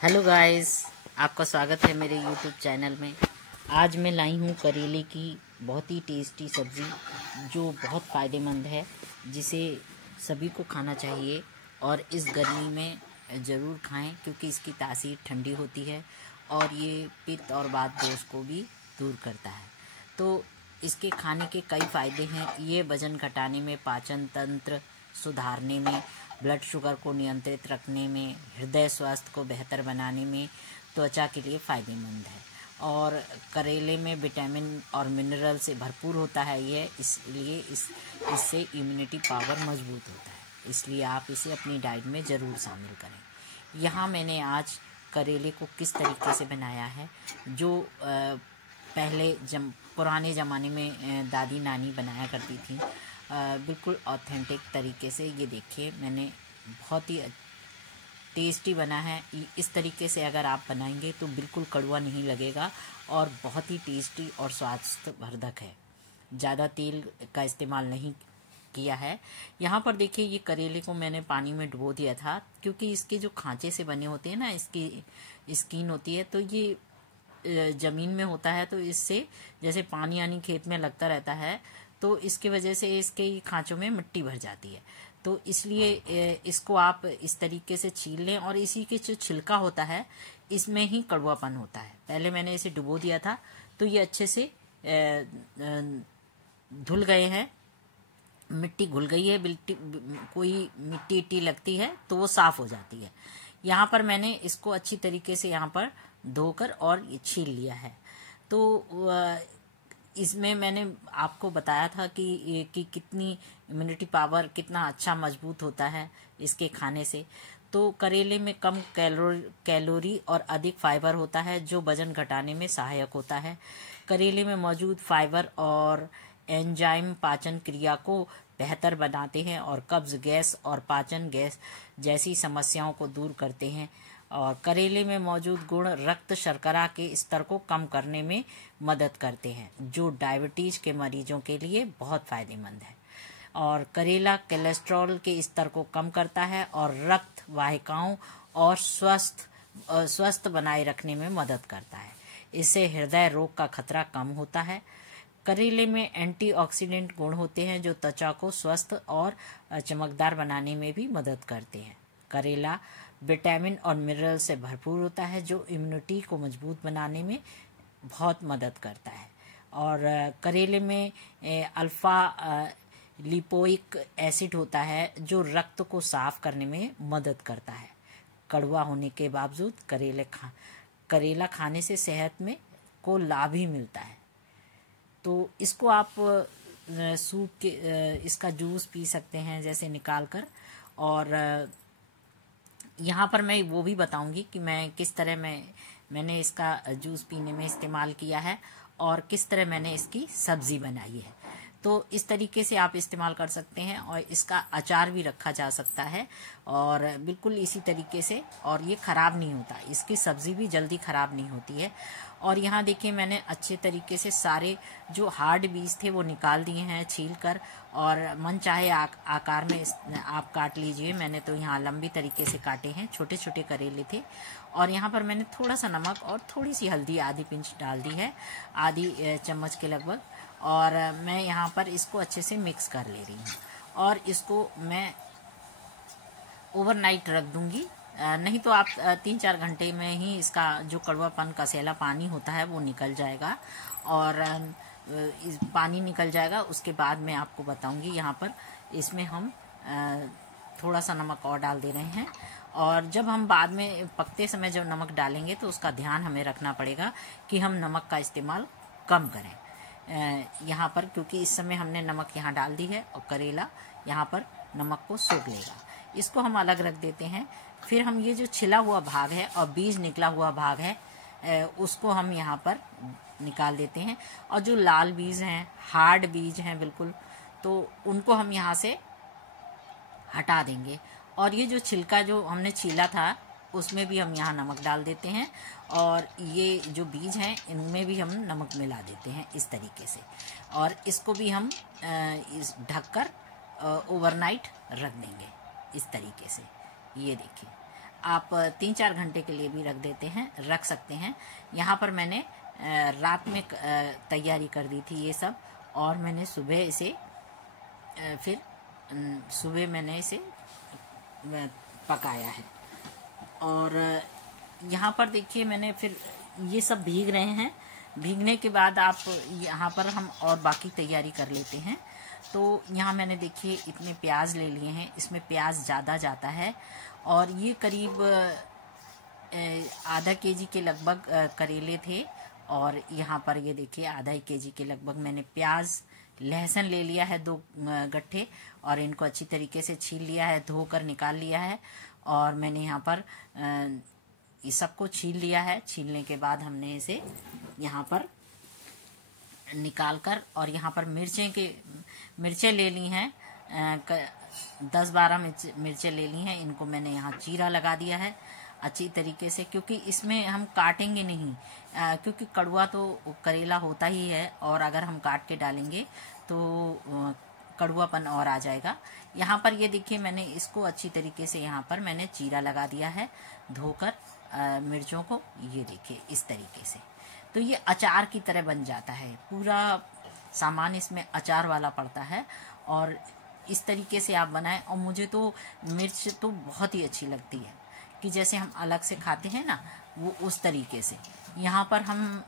Hello guys, आपका स्वागत है मेरे यूट्यूब चैनल में। आज मैं लाई हूँ करेले की बहुत ही टेस्टी सब्ज़ी जो बहुत फ़ायदेमंद है, जिसे सभी को खाना चाहिए और इस गर्मी में ज़रूर खाएं क्योंकि इसकी तासीर ठंडी होती है और ये पित्त और वात दोष को भी दूर करता है। तो इसके खाने के कई फ़ायदे हैं। ये वजन घटाने में, पाचन तंत्र सुधारने में, ब्लड शुगर को नियंत्रित रखने में, हृदय स्वास्थ्य को बेहतर बनाने में, त्वचा के लिए फ़ायदेमंद है। और करेले में विटामिन और मिनरल से भरपूर होता है ये, इसलिए इससे इम्यूनिटी पावर मजबूत होता है। इसलिए आप इसे अपनी डाइट में ज़रूर शामिल करें। यहाँ मैंने आज करेले को किस तरीके से बनाया है, जो पहले पुराने ज़माने में दादी नानी बनाया करती थी, बिल्कुल ऑथेंटिक तरीके से। ये देखिए, मैंने बहुत ही टेस्टी बना है। इस तरीके से अगर आप बनाएंगे तो बिल्कुल कड़वा नहीं लगेगा और बहुत ही टेस्टी और स्वास्थ्यवर्धक है। ज़्यादा तेल का इस्तेमाल नहीं किया है। यहाँ पर देखिए, ये करेले को मैंने पानी में डुबो दिया था क्योंकि इसके जो खांचे से बने होते हैं ना, इसकी स्किन होती है, तो ये ज़मीन में होता है, तो इससे जैसे पानी आनी खेत में लगता रहता है, तो इसके वजह से इसके खांचों में मिट्टी भर जाती है। तो इसलिए इसको आप इस तरीके से छील लें और इसी के जो छिलका होता है, इसमें ही कड़वापन होता है। पहले मैंने इसे डुबो दिया था तो ये अच्छे से धुल गए हैं, मिट्टी घुल गई है, कोई मिट्टी लगती है तो वो साफ़ हो जाती है। यहाँ पर मैंने इसको अच्छी तरीके से यहाँ पर धोकर और छील लिया है। तो इसमें मैंने आपको बताया था कि कितनी इम्यूनिटी पावर, कितना अच्छा मजबूत होता है इसके खाने से। तो करेले में कम कैलोरी और अधिक फाइबर होता है जो वजन घटाने में सहायक होता है। करेले में मौजूद फाइबर और एंजाइम पाचन क्रिया को बेहतर बनाते हैं और कब्ज, गैस और पाचन गैस जैसी समस्याओं को दूर करते हैं। और करेले में मौजूद गुण रक्त शर्करा के स्तर को कम करने में मदद करते हैं, जो डायबिटीज़ के मरीजों के लिए बहुत फ़ायदेमंद है। और करेला कोलेस्ट्रॉल के स्तर को कम करता है और रक्त वाहिकाओं और स्वस्थ बनाए रखने में मदद करता है। इससे हृदय रोग का खतरा कम होता है। करेले में एंटीऑक्सीडेंट गुण होते हैं जो त्वचा को स्वस्थ और चमकदार बनाने में भी मदद करते हैं। करेला विटामिन और मिनरल से भरपूर होता है जो इम्यूनिटी को मजबूत बनाने में बहुत मदद करता है। और करेले में अल्फा लिपोइक एसिड होता है जो रक्त को साफ करने में मदद करता है। कड़वा होने के बावजूद करेला खाने से सेहत में को लाभ ही मिलता है। तो इसको आप सूप के इसका जूस पी सकते हैं, जैसे निकाल कर। और यहाँ पर मैं वो भी बताऊंगी कि मैं किस तरह मैंने इसका जूस पीने में इस्तेमाल किया है और किस तरह मैंने इसकी सब्ज़ी बनाई है। तो इस तरीके से आप इस्तेमाल कर सकते हैं और इसका अचार भी रखा जा सकता है और बिल्कुल इसी तरीके से, और ये ख़राब नहीं होता, इसकी सब्ज़ी भी जल्दी ख़राब नहीं होती है। और यहाँ देखिए, मैंने अच्छे तरीके से सारे जो हार्ड बीज थे वो निकाल दिए हैं छील कर, और मन चाहे आकार में आप काट लीजिए। मैंने तो यहाँ लंबी तरीके से काटे हैं, छोटे छोटे करेले थे। और यहाँ पर मैंने थोड़ा सा नमक और थोड़ी सी हल्दी आधी पिंच डाल दी है, आधी चम्मच के लगभग। और मैं यहाँ पर इसको अच्छे से मिक्स कर ले रही हूँ और इसको मैं ओवरनाइट रख दूँगी। नहीं तो आप 3-4 घंटे में ही इसका जो कड़वापन का सैला पानी होता है वो निकल जाएगा। और इस पानी निकल जाएगा, उसके बाद मैं आपको बताऊंगी। यहाँ पर इसमें हम थोड़ा सा नमक और डाल दे रहे हैं। और जब हम बाद में पकते समय जब नमक डालेंगे तो उसका ध्यान हमें रखना पड़ेगा कि हम नमक का इस्तेमाल कम करें यहाँ पर, क्योंकि इस समय हमने नमक यहाँ डाल दी है और करेला यहाँ पर नमक को सोख लेगा। इसको हम अलग रख देते हैं। फिर हम ये जो छिला हुआ भाग है और बीज निकला हुआ भाग है, उसको हम यहाँ पर निकाल देते हैं। और जो लाल बीज हैं, हार्ड बीज हैं बिल्कुल, तो उनको हम यहाँ से हटा देंगे। और ये जो छिलका जो हमने छीला था उसमें भी हम यहाँ नमक डाल देते हैं, और ये जो बीज हैं इनमें भी हम नमक मिला देते हैं इस तरीके से। और इसको भी हम इस ढककर ओवरनाइट रख देंगे इस तरीके से। ये देखिए, आप 3-4 घंटे के लिए भी रख सकते हैं। यहाँ पर मैंने रात में तैयारी कर दी थी ये सब, और मैंने सुबह इसे सुबह मैंने इसे पकाया है। और यहाँ पर देखिए मैंने फिर ये सब भीग रहे हैं। भीगने के बाद आप यहाँ पर हम और बाकी तैयारी कर लेते हैं। तो यहाँ मैंने देखिए इतने प्याज ले लिए हैं, इसमें प्याज ज़्यादा जाता है, और ये करीब आधा केजी के लगभग करेले थे। और यहाँ पर ये देखिए आधा केजी के लगभग मैंने प्याज, लहसुन ले लिया है 2 गट्ठे, और इनको अच्छी तरीके से छील लिया है, धोकर निकाल लिया है। और मैंने यहाँ पर ये सबको छील लिया है। छीलने के बाद हमने इसे यहाँ पर निकाल कर, और यहाँ पर मिर्चें ले ली हैं, 10-12 मिर्चें ले ली हैं। इनको मैंने यहाँ चीरा लगा दिया है अच्छी तरीके से, क्योंकि इसमें हम काटेंगे नहीं, क्योंकि कड़वा तो करेला होता ही है, और अगर हम काट के डालेंगे तो कड़वापन और आ जाएगा। यहाँ पर ये देखिए मैंने इसको अच्छी तरीके से यहाँ पर मैंने चीरा लगा दिया है धोकर मिर्चों को, ये देखिए इस तरीके से। तो ये अचार की तरह बन जाता है, पूरा सामान इसमें अचार वाला पड़ता है। और इस तरीके से आप बनाएं। और मुझे तो मिर्च तो बहुत ही अच्छी लगती है, कि जैसे हम अलग से खाते हैं ना, वो उस तरीके से। यहाँ पर हम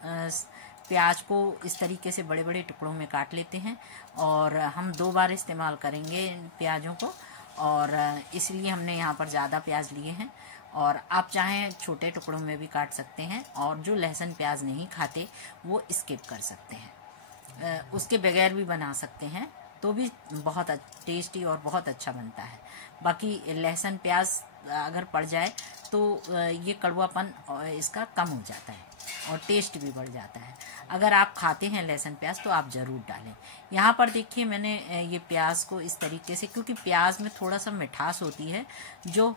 प्याज को इस तरीके से बड़े बड़े टुकड़ों में काट लेते हैं, और हम 2 बार इस्तेमाल करेंगे प्याजों को, और इसलिए हमने यहाँ पर ज़्यादा प्याज लिए हैं। और आप चाहें छोटे टुकड़ों में भी काट सकते हैं, और जो लहसुन प्याज नहीं खाते वो स्किप कर सकते हैं, उसके बगैर भी बना सकते हैं, तो भी बहुत टेस्टी और बहुत अच्छा बनता है। बाकी लहसुन प्याज अगर पड़ जाए तो ये कड़वापन इसका कम हो जाता है, और टेस्ट भी बढ़ जाता है। अगर आप खाते हैं लहसुन प्याज तो आप ज़रूर डालें। यहाँ पर देखिए मैंने ये प्याज को इस तरीके से, क्योंकि प्याज में थोड़ा सा मिठास होती है, जो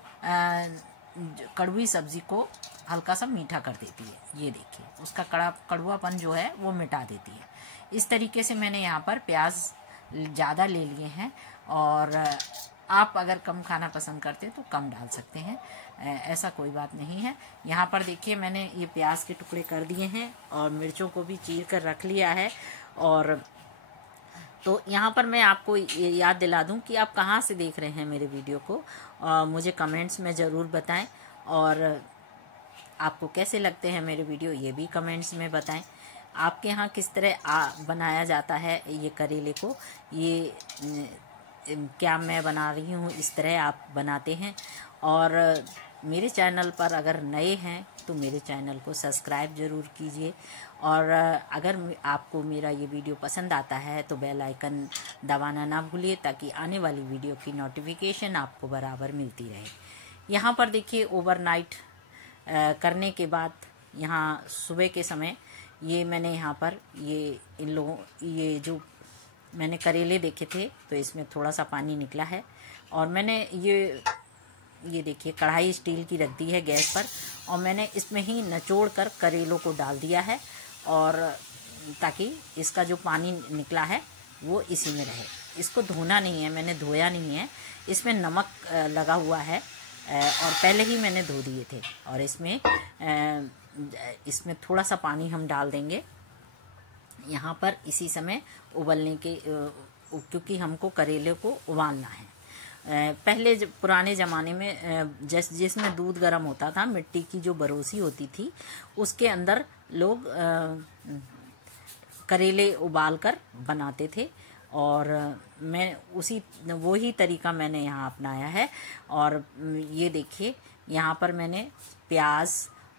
कड़वी सब्जी को हल्का सा मीठा कर देती है। ये देखिए उसका कड़वापन जो है वो मिटा देती है। इस तरीके से मैंने यहाँ पर प्याज ज़्यादा ले लिए हैं, और आप अगर कम खाना पसंद करते हैं तो कम डाल सकते हैं, ऐसा कोई बात नहीं है। यहाँ पर देखिए मैंने ये प्याज के टुकड़े कर दिए हैं, और मिर्चों को भी चीर कर रख लिया है। और तो यहाँ पर मैं आपको ये याद दिला दूं कि आप कहाँ से देख रहे हैं मेरे वीडियो को, मुझे कमेंट्स में ज़रूर बताएं, और आपको कैसे लगते हैं मेरे वीडियो ये भी कमेंट्स में बताएं। आपके यहाँ किस तरह बनाया जाता है ये करेले को, ये क्या मैं बना रही हूँ इस तरह आप बनाते हैं। और मेरे चैनल पर अगर नए हैं तो मेरे चैनल को सब्सक्राइब ज़रूर कीजिए, और अगर आपको मेरा ये वीडियो पसंद आता है तो बेल आइकन दबाना ना भूलिए, ताकि आने वाली वीडियो की नोटिफिकेशन आपको बराबर मिलती रहे। यहाँ पर देखिए ओवरनाइट करने के बाद यहाँ सुबह के समय ये मैंने यहाँ पर ये जो मैंने करेले देखे थे तो इसमें थोड़ा सा पानी निकला है, और मैंने ये देखिए कढ़ाई स्टील की रख दी है गैस पर, और मैंने इसमें ही निचोड़ कर करेलों को डाल दिया है, और ताकि इसका जो पानी निकला है वो इसी में रहे। इसको धोना नहीं है, मैंने धोया नहीं है, इसमें नमक लगा हुआ है, और पहले ही मैंने धो दिए थे। और इसमें थोड़ा सा पानी हम डाल देंगे यहाँ पर इसी समय उबलने के, क्योंकि हमको करेले को उबालना है। पहले पुराने ज़माने में जिसमें दूध गर्म होता था, मिट्टी की जो बरोसी होती थी उसके अंदर लोग करेले उबाल कर बनाते थे, और मैं वही तरीका मैंने यहाँ अपनाया है। और ये देखिए यहाँ पर मैंने प्याज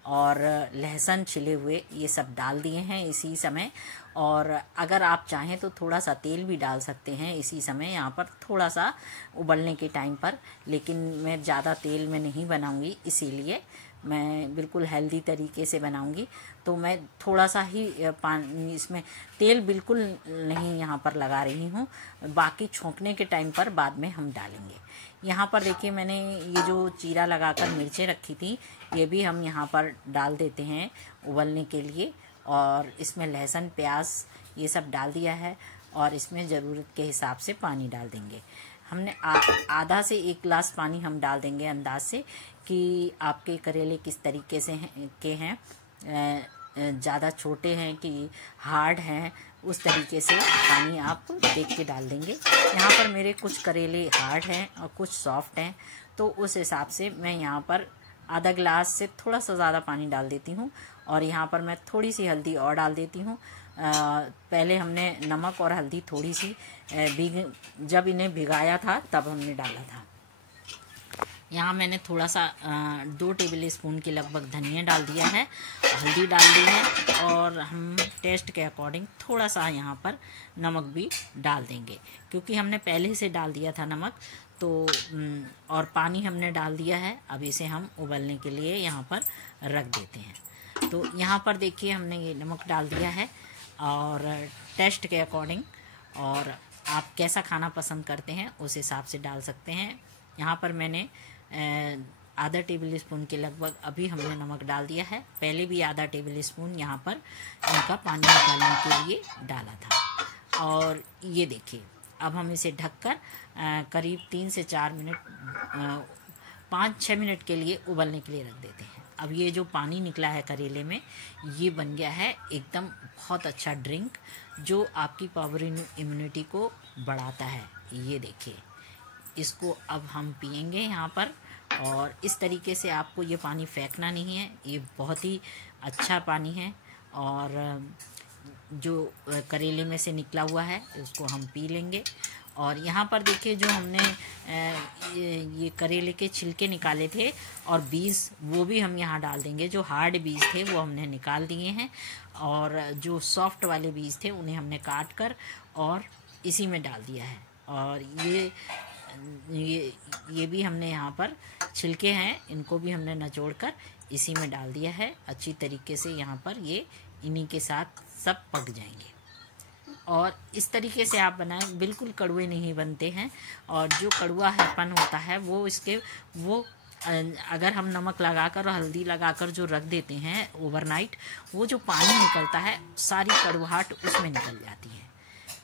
और लहसुन छिले हुए ये सब डाल दिए हैं इसी समय, और अगर आप चाहें तो थोड़ा सा तेल भी डाल सकते हैं इसी समय यहाँ पर थोड़ा सा उबलने के टाइम पर, लेकिन मैं ज़्यादा तेल में नहीं बनाऊंगी, इसीलिए मैं बिल्कुल हेल्दी तरीके से बनाऊंगी। तो मैं थोड़ा सा ही पानी, इसमें तेल बिल्कुल नहीं यहाँ पर लगा रही हूँ, बाकी छोंकने के टाइम पर बाद में हम डालेंगे। यहाँ पर देखिए मैंने ये जो चीरा लगाकर मिर्चें रखी थी ये भी हम यहाँ पर डाल देते हैं उबलने के लिए, और इसमें लहसुन प्याज ये सब डाल दिया है, और इसमें ज़रूरत के हिसाब से पानी डाल देंगे। हमने आधा से 1 गिलास पानी हम डाल देंगे अंदाज से कि आपके करेले किस तरीके से हैं ज़्यादा छोटे हैं कि हार्ड हैं, उस तरीके से पानी आप देख के डाल देंगे। यहाँ पर मेरे कुछ करेले हार्ड हैं और कुछ सॉफ्ट हैं, तो उस हिसाब से मैं यहाँ पर आधा गिलास से थोड़ा सा ज़्यादा पानी डाल देती हूँ। और यहाँ पर मैं थोड़ी सी हल्दी और डाल देती हूँ। पहले हमने नमक और हल्दी थोड़ी सी जब इन्हें भिगाया था तब हमने डाला था। यहाँ मैंने थोड़ा सा 2 टेबल स्पून के लगभग धनिया डाल दिया है, हल्दी डाल दी है, और हम टेस्ट के अकॉर्डिंग थोड़ा सा यहाँ पर नमक भी डाल देंगे, क्योंकि हमने पहले से डाल दिया था नमक। तो और पानी हमने डाल दिया है। अब इसे हम उबलने के लिए यहाँ पर रख देते हैं। तो यहाँ पर देखिए हमने ये नमक डाल दिया है और टेस्ट के अकॉर्डिंग, और आप कैसा खाना पसंद करते हैं उस हिसाब से डाल सकते हैं। यहाँ पर मैंने आधा टेबल स्पून के लगभग अभी हमने नमक डाल दिया है। पहले भी आधा टेबल स्पून यहाँ पर इनका पानी निकालने के लिए डाला था। और ये देखिए अब हम इसे ढककर करीब 3 से 4 मिनट 5-6 मिनट के लिए उबलने के लिए रख देते हैं। अब ये जो पानी निकला है करेले में, ये बन गया है एकदम बहुत अच्छा ड्रिंक, जो आपकी पावर इम्यूनिटी को बढ़ाता है। ये देखिए, इसको अब हम पियेंगे यहाँ पर। और इस तरीके से आपको ये पानी फेंकना नहीं है, ये बहुत ही अच्छा पानी है। और जो करेले में से निकला हुआ है उसको हम पी लेंगे। और यहाँ पर देखिए जो हमने ये करेले के छिलके निकाले थे और बीज, वो भी हम यहाँ डाल देंगे। जो हार्ड बीज थे वो हमने निकाल दिए हैं, और जो सॉफ्ट वाले बीज थे उन्हें हमने काट कर और इसी में डाल दिया है। और ये भी हमने यहाँ पर छिलके हैं, इनको भी हमने निचोड़ कर इसी में डाल दिया है। अच्छी तरीके से यहाँ पर ये इन्हीं के साथ सब पक जाएंगे। और इस तरीके से आप बनाएं, बिल्कुल कड़वे नहीं बनते हैं। और जो कड़वा हैपन होता है वो अगर हम नमक लगाकर और हल्दी लगाकर जो रख देते हैं ओवरनाइट, वो जो पानी निकलता है सारी कड़वाहट उसमें निकल जाती है।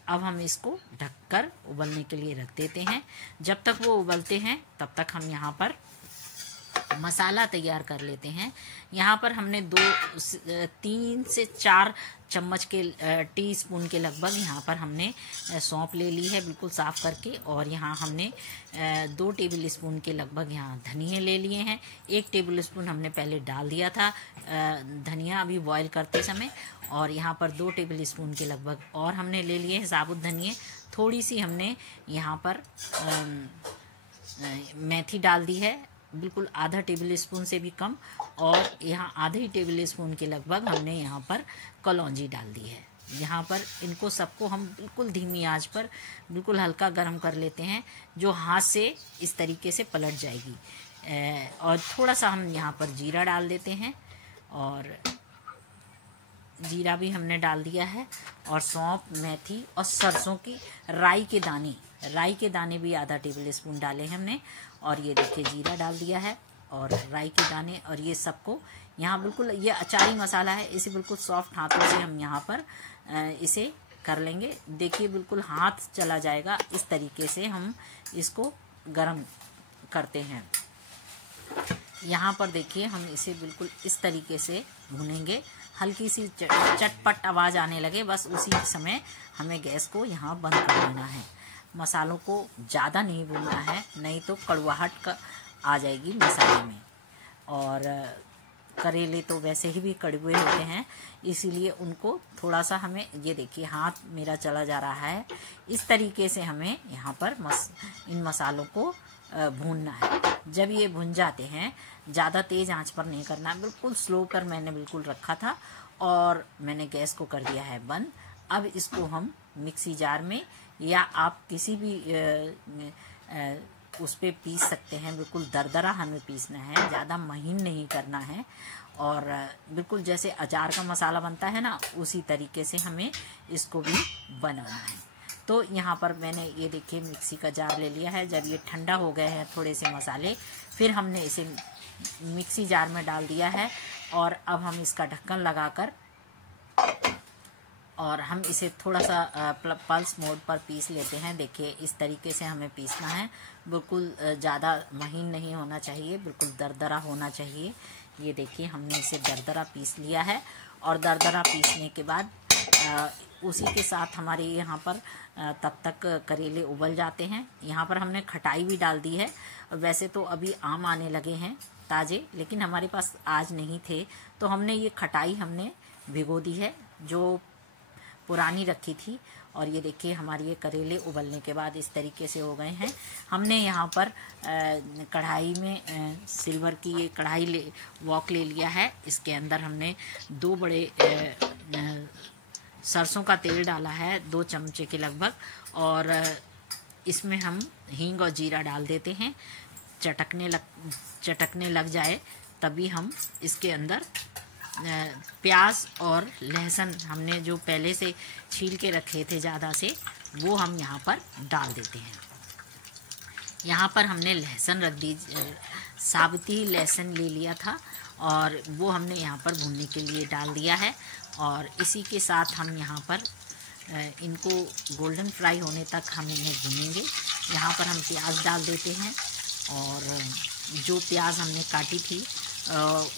अब हम इसको ढककर उबलने के लिए रख देते हैं। जब तक वो उबलते हैं तब तक हम यहाँ पर मसाला तैयार कर लेते हैं। यहाँ पर हमने 3 से 4 चम्मच के टीस्पून के लगभग यहाँ पर हमने सौंफ ले ली है, बिल्कुल साफ़ करके। और यहाँ हमने 2 टेबल स्पून के लगभग यहाँ धनिया ले लिए हैं। 1 टेबल स्पून हमने पहले डाल दिया था धनिया अभी बॉईल करते समय। और यहाँ पर 2 टेबल स्पून के लगभग और हमने ले लिए हैं साबुत धनिया। थोड़ी सी हमने यहाँ पर मेथी डाल दी है, बिल्कुल आधा टेबल स्पून से भी कम। और यहाँ आधे टेबल स्पून के लगभग हमने यहाँ पर कलौंजी डाल दी है। यहाँ पर इनको सबको हम बिल्कुल धीमी आंच पर बिल्कुल हल्का गर्म कर लेते हैं, जो हाथ से इस तरीके से पलट जाएगी। और थोड़ा सा हम यहाँ पर जीरा डाल देते हैं, और जीरा भी हमने डाल दिया है। और सौंफ, मेथी और सरसों की राई के दाने भी आधा टेबल स्पून डाले हमने। और ये देखिए जीरा डाल दिया है और राई के दाने, और ये सबको यहाँ बिल्कुल, ये अचारी मसाला है, इसे बिल्कुल सॉफ्ट हाथों से हम यहाँ पर इसे कर लेंगे। देखिए बिल्कुल हाथ चला जाएगा, इस तरीके से हम इसको गरम करते हैं। यहाँ पर देखिए हम इसे बिल्कुल इस तरीके से भूनेंगे। हल्की सी चटपट आवाज़ आने लगे, बस उसी समय हमें गैस को यहाँ बंद कर देना है। मसालों को ज़्यादा नहीं भूनना है, नहीं तो कड़वाहट आ जाएगी मसाले में। और करेले तो वैसे ही भी कड़वे होते हैं, इसीलिए उनको थोड़ा सा हमें, ये देखिए हाथ मेरा चला जा रहा है, इस तरीके से हमें यहाँ पर इन मसालों को भूनना है। जब ये भुन जाते हैं, ज़्यादा तेज़ आंच पर नहीं करना, बिल्कुल स्लो पर मैंने बिल्कुल रखा था। और मैंने गैस को कर दिया है बंद। अब इसको हम मिक्सी जार में, या आप किसी भी उस पर पीस सकते हैं। बिल्कुल दरदरा हमें पीसना है, ज़्यादा महीन नहीं करना है। और बिल्कुल जैसे अचार का मसाला बनता है ना, उसी तरीके से हमें इसको भी बनाना है। तो यहाँ पर मैंने ये देखिए मिक्सी का जार ले लिया है। जब ये ठंडा हो गए हैं थोड़े से मसाले, फिर हमने इसे मिक्सी जार में डाल दिया है। और अब हम इसका ढक्कन लगाकर और हम इसे थोड़ा सा पल्स मोड पर पीस लेते हैं। देखिए इस तरीके से हमें पीसना है, बिल्कुल ज़्यादा महीन नहीं होना चाहिए, बिल्कुल दरदरा होना चाहिए। ये देखिए हमने इसे दरदरा पीस लिया है। और दरदरा पीसने के बाद उसी के साथ हमारे यहाँ पर तब तक करेले उबल जाते हैं। यहाँ पर हमने खटाई भी डाल दी है। वैसे तो अभी आम आने लगे हैं ताज़े, लेकिन हमारे पास आज नहीं थे, तो हमने ये खटाई हमने भिगो दी है जो पुरानी रखी थी। और ये देखिए हमारे ये करेले उबलने के बाद इस तरीके से हो गए हैं। हमने यहाँ पर कढ़ाई में सिल्वर की ये कढ़ाई वॉक ले लिया है। इसके अंदर हमने 2 बड़े सरसों का तेल डाला है, 2 चमचे के लगभग। और इसमें हम हींग और जीरा डाल देते हैं। चटकने लग जाए तभी हम इसके अंदर प्याज और लहसुन हमने जो पहले से छील के रखे थे ज़्यादा से, वो हम यहाँ पर डाल देते हैं। यहाँ पर हमने लहसुन साबुती लहसुन ले लिया था और वो हमने यहाँ पर भूनने के लिए डाल दिया है। और इसी के साथ हम यहाँ पर इनको गोल्डन फ्राई होने तक हम इन्हें भूनेंगे। यहाँ पर हम प्याज डाल देते हैं और जो प्याज हमने काटी थी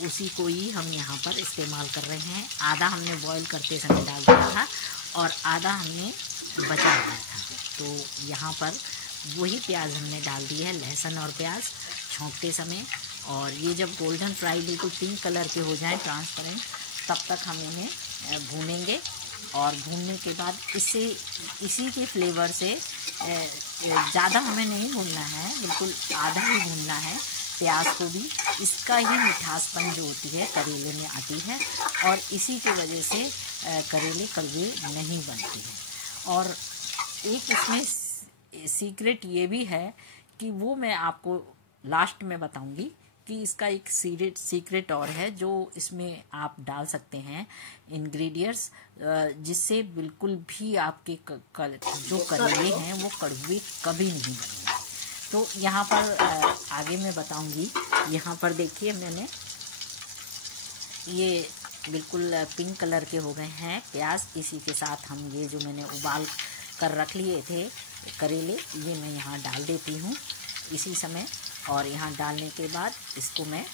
उसी को ही हम यहाँ पर इस्तेमाल कर रहे हैं। आधा हमने बॉईल करते समय डाल दिया था और आधा हमने बचा दिया था। तो यहाँ पर वही प्याज हमने डाल दी है, लहसुन और प्याज छौंकते समय। और ये जब गोल्डन फ्राई बिल्कुल पिंक कलर के हो जाएं, ट्रांसपेरेंट, तब तक हम इन्हें भूनेंगे। और भूनने के बाद इसी के फ्लेवर से ज़्यादा हमें नहीं भूनना है, बिल्कुल आधा ही भूनना है प्याज को भी। इसका ही मिठासपन जो होती है करेले में आती है और इसी की वजह से करेले कड़वे नहीं बनते हैं। और एक इसमें सीक्रेट ये भी है कि वो मैं आपको लास्ट में बताऊंगी कि इसका एक सीक्रेट और है जो इसमें आप डाल सकते हैं इंग्रेडिएंट्स, जिससे बिल्कुल भी आपके जो करेले हैं वो कड़वे कभी नहीं बनेंगे। तो यहाँ पर आगे मैं बताऊंगी। यहाँ पर देखिए मैंने ये बिल्कुल पिंक कलर के हो गए हैं प्याज। इसी के साथ हम ये जो मैंने उबाल कर रख लिए थे करेले, ये मैं यहाँ डाल देती हूँ इसी समय। और यहाँ डालने के बाद इसको मैं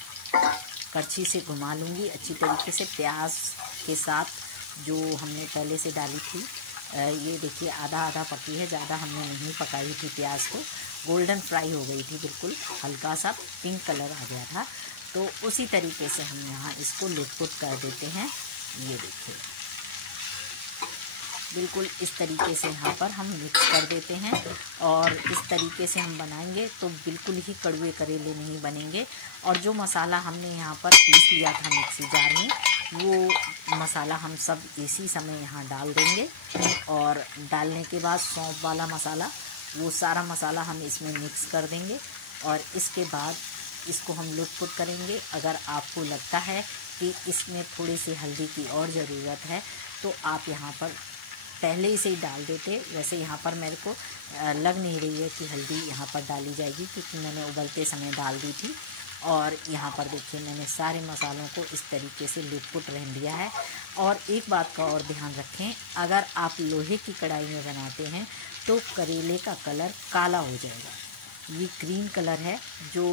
कड़छी से घुमा लूँगी अच्छी तरीके से प्याज के साथ जो हमने पहले से डाली थी। ये देखिए आधा आधा पकी है, ज़्यादा हमने नहीं पकाई थी प्याज को, गोल्डन फ्राई हो गई थी, बिल्कुल हल्का सा पिंक कलर आ गया था। तो उसी तरीके से हम यहाँ इसको लुट-पुट कर देते हैं। ये देखिए बिल्कुल इस तरीके से यहाँ पर हम मिक्स कर देते हैं। और इस तरीके से हम बनाएंगे तो बिल्कुल ही कड़वे करेले नहीं बनेंगे। और जो मसाला हमने यहाँ पर पीस लिया था मिक्सी जार में, वो मसाला हम सब इसी समय यहाँ डाल देंगे। और डालने के बाद सौंफ वाला मसाला, वो सारा मसाला हम इसमें मिक्स कर देंगे। और इसके बाद इसको हम लुट-पुट करेंगे। अगर आपको लगता है कि इसमें थोड़ी सी हल्दी की और ज़रूरत है तो आप यहाँ पर पहले से ही डाल देते। वैसे यहाँ पर मेरे को लग नहीं रही है कि हल्दी यहाँ पर डाली जाएगी, क्योंकि मैंने उबलते समय डाल दी थी। और यहाँ पर देखिए मैंने सारे मसालों को इस तरीके से लुट-पुट रहने दिया है। और एक बात का और ध्यान रखें, अगर आप लोहे की कढ़ाई में बनाते हैं तो करेले का कलर काला हो जाएगा। ये ग्रीन कलर है जो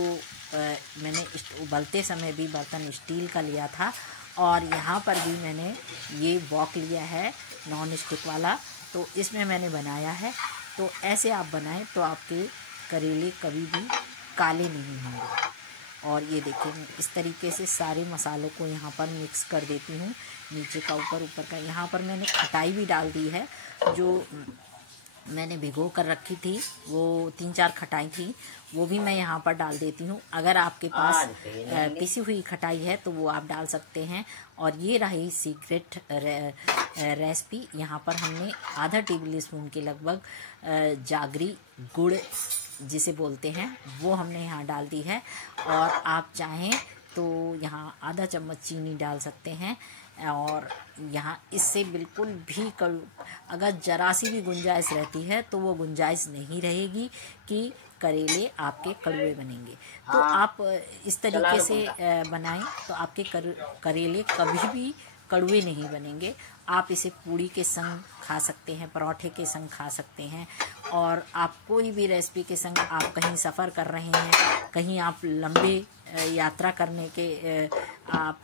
मैंने उबलते समय भी बर्तन स्टील का लिया था। और यहाँ पर भी मैंने ये वॉक लिया है नॉन स्टिक वाला, तो इसमें मैंने बनाया है। तो ऐसे आप बनाएं तो आपके करेले कभी भी काले नहीं होंगे। और ये देखिए मैं इस तरीके से सारे मसालों को यहाँ पर मिक्स कर देती हूँ, नीचे का ऊपर का। यहाँ पर मैंने खटाई भी डाल दी है, जो मैंने भिगो कर रखी थी, वो 3-4 खटाई थी, वो भी मैं यहाँ पर डाल देती हूँ। अगर आपके पास पिसी हुई खटाई है तो वो आप डाल सकते हैं। और ये रही सीक्रेट रेसिपी। यहाँ पर हमने आधा टेबल स्पून के लगभग जागरी गुड़ जिसे बोलते हैं वो हमने यहाँ डाल दी है। और आप चाहें तो यहाँ आधा चम्मच चीनी डाल सकते हैं। और यहाँ इससे बिल्कुल भी अगर जरा सी भी गुंजाइश रहती है तो वो गुंजाइश नहीं रहेगी कि करेले आपके कड़वे बनेंगे। तो आप इस तरीके से बनाएं तो आपके करेले कभी भी कड़वे नहीं बनेंगे। आप इसे पूड़ी के संग खा सकते हैं, पराठे के संग खा सकते हैं, और आप कोई भी रेसिपी के संग, आप कहीं सफ़र कर रहे हैं, कहीं आप लंबे यात्रा करने के आप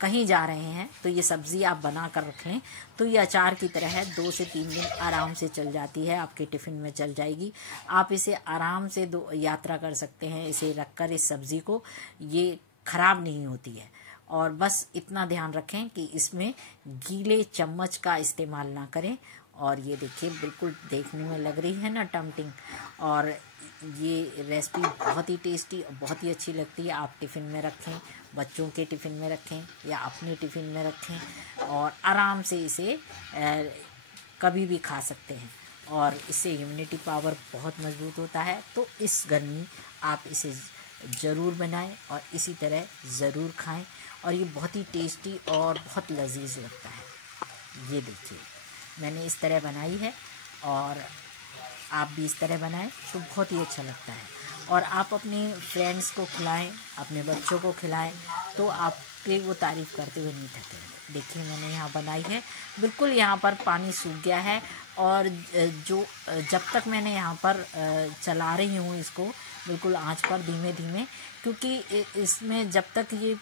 कहीं जा रहे हैं, तो ये सब्ज़ी आप बना कर रख लें तो ये अचार की तरह है, 2 से 3 दिन आराम से चल जाती है, आपके टिफ़िन में चल जाएगी। आप इसे आराम से यात्रा कर सकते हैं इसे रखकर, इस सब्ज़ी को, ये ख़राब नहीं होती है। और बस इतना ध्यान रखें कि इसमें गीले चम्मच का इस्तेमाल ना करें। और ये देखिए बिल्कुल देखने में लग रही है ना टम्पटिंग, और ये रेसिपी बहुत ही टेस्टी और बहुत ही अच्छी लगती है। आप टिफ़िन में रखें, बच्चों के टिफ़िन में रखें या अपने टिफ़िन में रखें और आराम से इसे कभी भी खा सकते हैं। और इससे इम्यूनिटी पावर बहुत मजबूत होता है। तो इस गर्मी आप इसे ज़रूर बनाएं और इसी तरह ज़रूर खाएं, और ये बहुत ही टेस्टी और बहुत लजीज लगता है। ये देखिए मैंने इस तरह बनाई है, और आप भी इस तरह बनाएं तो बहुत ही अच्छा लगता है। और आप अपने फ्रेंड्स को खिलाएं, अपने बच्चों को खिलाएं, तो आपके वो तारीफ़ करते हुए नहीं थकेंगे। देखिए मैंने यहाँ बनाई है, बिल्कुल यहाँ पर पानी सूख गया है, और जब तक मैंने यहाँ पर चला रही हूँ इसको बिल्कुल आंच पर धीमे धीमे, क्योंकि इसमें जब तक ये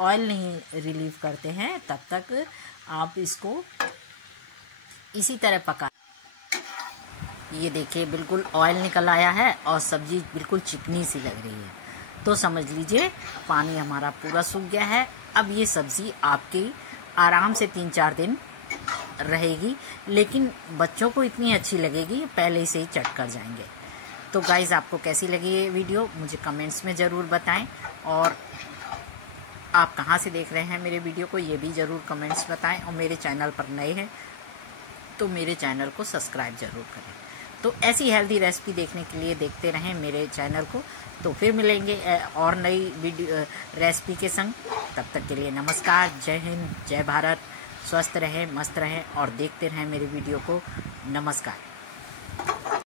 ऑयल नहीं रिलीव करते हैं तब तक आप इसको इसी तरह पका। ये देखिए बिल्कुल ऑयल निकल आया है और सब्जी बिल्कुल चिकनी सी लग रही है, तो समझ लीजिए पानी हमारा पूरा सूख गया है। अब ये सब्जी आपकी आराम से 3-4 दिन रहेगी, लेकिन बच्चों को इतनी अच्छी लगेगी पहले से ही चट कर जाएंगे। तो गाइज आपको कैसी लगी ये वीडियो मुझे कमेंट्स में ज़रूर बताएं, और आप कहाँ से देख रहे हैं मेरे वीडियो को ये भी ज़रूर कमेंट्स बताएं। और मेरे चैनल पर नए हैं तो मेरे चैनल को सब्सक्राइब ज़रूर करें। तो ऐसी हेल्दी रेसिपी देखने के लिए देखते रहें मेरे चैनल को। तो फिर मिलेंगे और नई वीडियो रेसिपी के संग। तब तक के लिए नमस्कार, जय हिंद, जय भारत, स्वस्थ रहें, मस्त रहें और देखते रहें मेरे वीडियो को। नमस्कार।